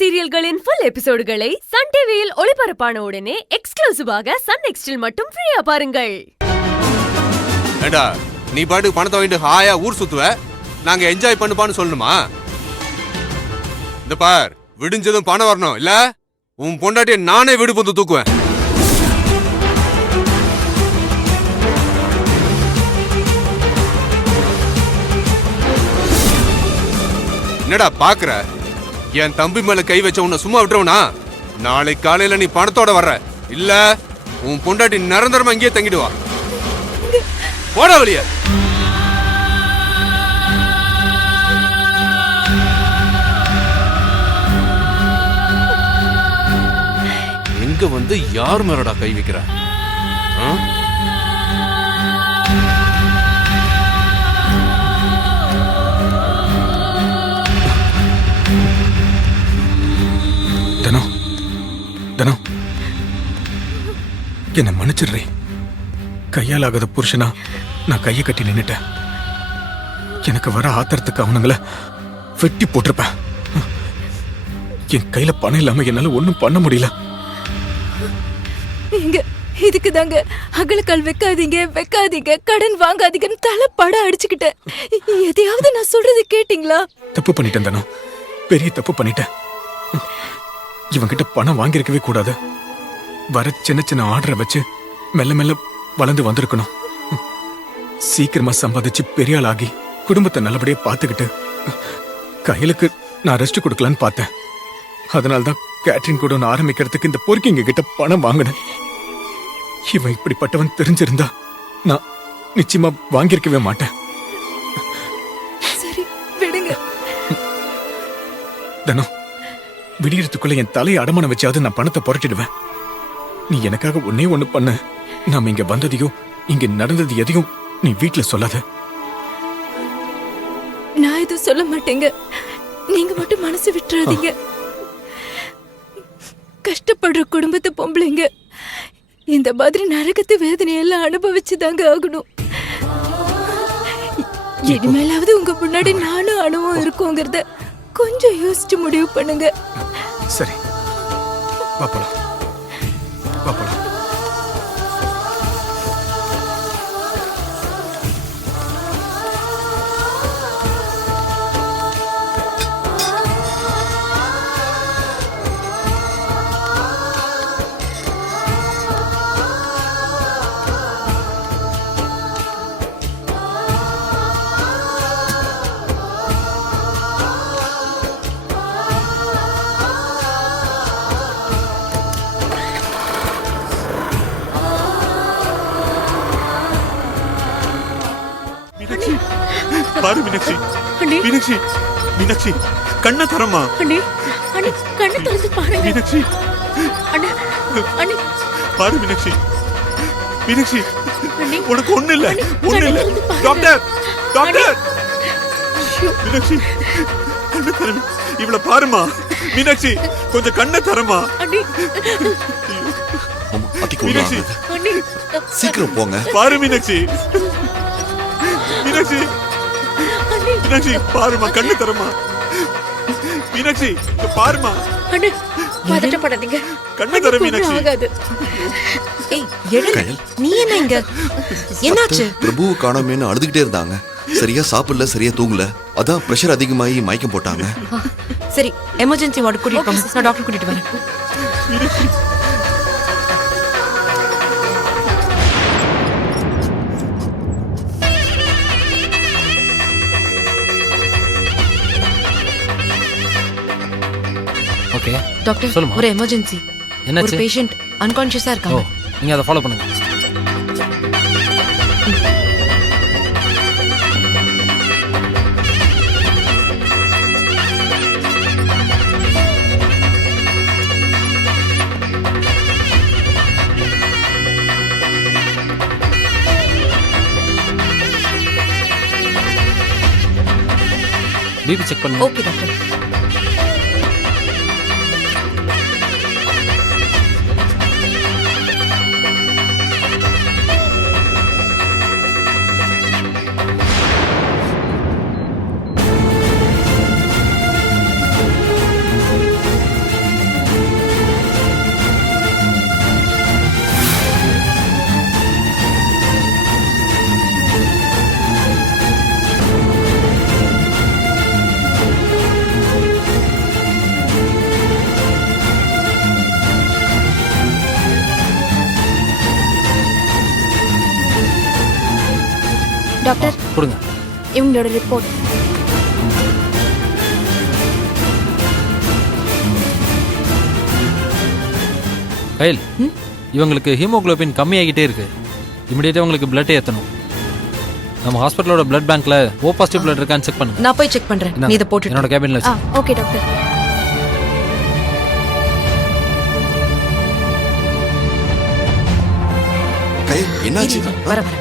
சீரியல்களின் full எபிசோடுகளை Sun டிவியில் ஒளிபரப்பான உடனே எக்ஸ்க்ளூசிவாக சன் நெக்ஸ்டில் மட்டும் ஃப்ரீயா பாருங்கள். ஏண்டா நீ பாட்டுக்கு பணத்தை வாங்கிட்டு ஹாயா ஊர் சுத்துவ, நாங்க என்ஜாய் பண்ணுப்பான்னு சொல்லணுமா? இந்த பார், விடிஞ்சதும் பணம் வரணும், இல்ல உன் பொண்டாட்டிய நானே வீடு புந்து தூக்குவேன். என்னடா பாக்குற? என் தம்பி மேல கை வச்ச உன்னை சும்மா விட்டுருவனா? நாளை காலையில நீ பணத்தோட வர்ற, இல்ல உன் பொண்டாட்டி நிரந்தரமா இங்கேயே தங்கிடுவா. போடா வெளிய. எங்க வந்து யார் மேலடா கை வைக்கிற? தனம், என்ன மன்னிச்சிடுறே. கையால் ஆகாத புருஷனா நான் கையை கட்டி நின்னுட்டேன். எனக்கு வர ஆத்திரத்துக்கு அவனுங்கள வெட்டி போட்டிருப்பேன். என் கையில பணம் இல்லாம என்னால ஒண்ணும் பண்ண முடியல. இதுக்கு தாங்க அகலக்கால் வைக்காதீங்க, கடன் வாங்காதீங்கன்னு தலைப்பட அடிச்சுக்கிட்டேன். எதையாவது நான் சொல்றது கேட்டீங்களா? தப்பு பண்ணிட்டேன் தனம், பெரிய தப்பு பண்ணிட்டேன். இவங்கிட்ட பணம் வாங்கியிருக்கவே கூடாது. வர சின்ன சின்ன ஆர்டரை வச்சு மெல்ல மெல்ல வளர்ந்து வந்திருக்கணும். சீக்கிரமா சம்பாதிச்சு பெரிய ஆள் ஆகி குடும்பத்தை நல்லபடியா பார்த்துக்கிட்டு கையிலுக்கு நான் ரெஸ்ட் கொடுக்கலான்னு பார்த்தேன். அதனால்தான் கேட்டரிங் கூட ஆரம்பிக்கிறதுக்கு இந்த பொறுக்கிங்க கிட்ட பணம் வாங்கினேன். இவன் இப்படிப்பட்டவன் தெரிஞ்சிருந்தா நான் நிச்சயமா வாங்கியிருக்கவே மாட்டேன். சரி விடுங்க. தனம், விடியறதுக்குள்ள என் தலையை அடமானம் வச்சாவது நான் பணத்தை புரட்டிடுவேன். நீ எனக்காக ஒன்னே ஒண்ணு பண்ண. நாம இங்க வந்ததையோ இங்க நடந்தது எதையும் நீ வீட்டுல சொல்லாத. நான் எதுவும் சொல்ல மாட்டேங்க, நீங்க மட்டும் மனசு விட்டுறாதீங்க. கஷ்டப்படுற குடும்பத்தை பொம்பளைங்க இந்த மாதிரி நரகத்து வேதனையெல்லாம் அனுபவிச்சுதாங்க ஆகணும். இனிமேலாவது உங்க முன்னாடி நானும் அனுபவம் இருக்குங்கிறத கொஞ்சம் யோசிச்சு முடிவு பண்ணுங்க. சரி, பாப்பலாம். பாரு மீனாட்சி, மீனாட்சி, மீனாட்சி கண்ண தரமா? கண்ண திறந்து பாருங்க மீனாட்சி. பாரு மீனாட்சி, மீனாட்சி உனக்கு ஒண்ணு இல்ல. Doctor, doctor. மீனாட்சி கண்ண தரமா? இவ்வளவு பாருமா மீனாட்சி, கொஞ்சம் கண்ண தரமா? மீனாட்சி சீக்கிரம் போங்க. பாரு மீனாட்சி, மீனாட்சி, மீனாட்சி பாருமா, கண்ணு தரமா? மீனாட்சி பாருமா. பதட்டப்படாதீங்க, கண்ணு தர மீனாட்சி. நீ என்ன இங்க? என்னாச்சு? பிரபுவை காணோமேன்னு அழுதுகிட்டே இருந்தாங்க. சரியா சாப்பிடல, சரியா தூங்கல. அதான் பிரஷர் அதிகமாகி மயக்கம் போட்டாங்க. சரி, எமர்ஜென்சி வார்டு கூட்டிட்டு போங்க. நான் டாக்டர் கூட்டிட்டு வரேன். ஓகே டாக்டர், சொல்லுமா. ஒரு எமர்ஜென்சி. என்னாச்சு? ஒரு பேஷண்ட் அன்கான்ஷியஸா இருக்காங்க. நீங்க அதை ஃபாலோ பண்ணுங்க. பிபி செக் பண்ணுங்க. Okay doctor. கொடுங்க. இவங்களோட ரிப்போர்ட். கையில் இவங்களுக்கு ஹீமோகுளோபின் கம்மியாகிட்டே இருக்கு. இமிடியேட்டாக உங்களுக்கு பிளட் ஏற்றணும். நம்ம ஹாஸ்பிட்டலோட பிளட் பேங்க்ல ஓ பாசிட்டிவ் பிளட் இருக்கான்னு செக் பண்ணுங்க. நான் போய் செக் பண்றேன். நீ இதை போட்டு என்னோட கேபின்ல வச்சு. Okay doctor. கையில் என்னாச்சு? வர வர.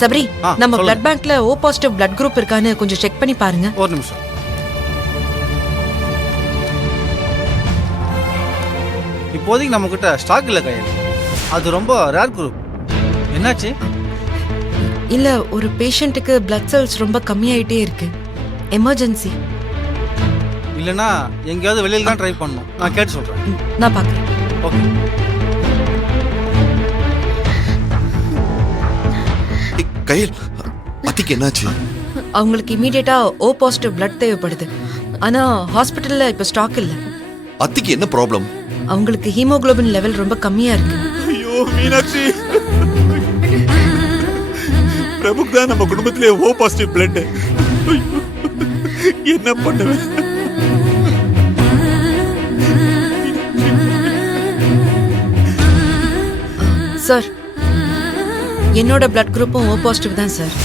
சபரி, நம்ம பிளட் பேங்க்ல ஓ பாசிட்டிவ் பிளட் குரூப் இருக்கான்னு கொஞ்சம் செக் பண்ணி பாருங்க. ஒரு நிமிஷம். இப்போதைக்கு நம்ம கிட்ட ஸ்டாக் இல்ல கையில். அது ரொம்ப ரேர் குரூப். என்னாச்சு? இல்ல, ஒரு பேஷண்ட்டுக்கு பிளட் செல்ஸ் ரொம்ப கம்மியாயிட்டே இருக்கு. எமர்ஜென்சி. இல்லனா எங்கேயாவது வெளியில தான் ட்ரை பண்ணணும். நான் கேட்டு சொல்றேன். நான் பாக்குறேன். ஓகே. கையில் அத்திக்கு என்னாச்சு? அவங்களுக்கு இமீடியட்டா ஓ பாசிட்டிவ் பிளட் தேவைப்படுது. ஆனா ஹாஸ்பிட்டல்ல இப்ப ஸ்டாக் இல்ல. அத்திக்கு என்ன ப்ராப்ளம்? அவங்களுக்கு ஹீமோகுளோபின் லெவல் ரொம்ப கம்மியா இருக்கு. ஐயோ மீனாட்சி, பிரபுக்கு தான் நம்ம குடும்பத்திலே ஓ பாசிட்டிவ் பிளட். என்ன பண்ணுவேன்? சார், என்னோட பிளட் குரூப்பும் ஓ பாசிட்டிவ் தான் சார்.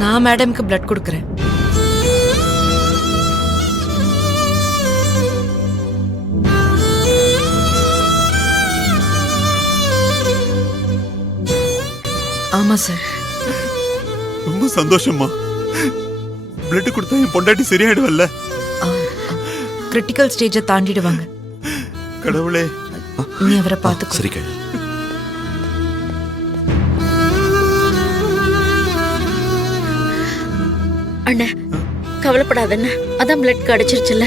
நான் மேடம்க்கு பிளட் கொடுக்குறேன். ஆமா சார். ரொம்ப சந்தோஷமா. பிளட் கொடுத்தா என் பொண்டாட்டி சரியாயிடுவல்ல? கிரிட்டிக்கல் ஸ்டேஜை தாண்டிடுவாங்க. கடவுளே. நீ அவரை பார்த்துக்கோ. சரி கையில். அண்ணா கவலைப்படாதண்ணா, அதான் பிளட் கிடைச்சிருச்சுல்ல.